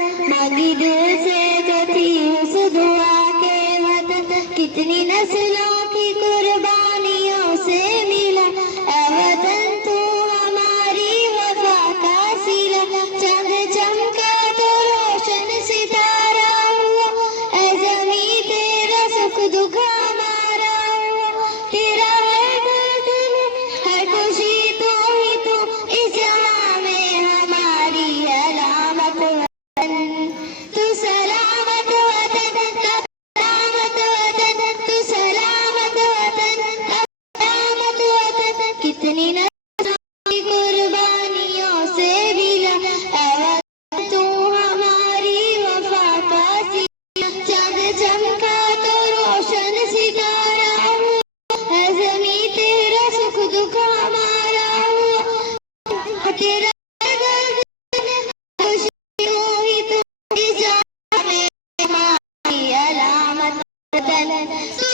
मांगी दिल से जो थी उस दुआ के वतन, कितनी नस्लों की कुर्बानियों से मिला ऐ वतन तू हमारी वफा का सिला। चांद चमका तो रोशन सितारा हुआ, ऐ ज़मीं तेरा सुख दुख हमारा हुआ। तेरा है दर्द है खुशी तू ही तू, इस जहां में हमारी अलामत वतन। तू सलामत वतन सलामत वतन, तू सलामत वतन सलामत वतन, कितनी नस्लों की कुर्बानियों से मिला ऐ वतन तू हमारी वफा का सिला। चांद चमका तो रोशन सितारा हुआ, है ज़मीं तेरा सुख दुख हमारा हुआ। तेरा दर्द खुशी हुई तो इस जहां में हमारी अलामत वतन।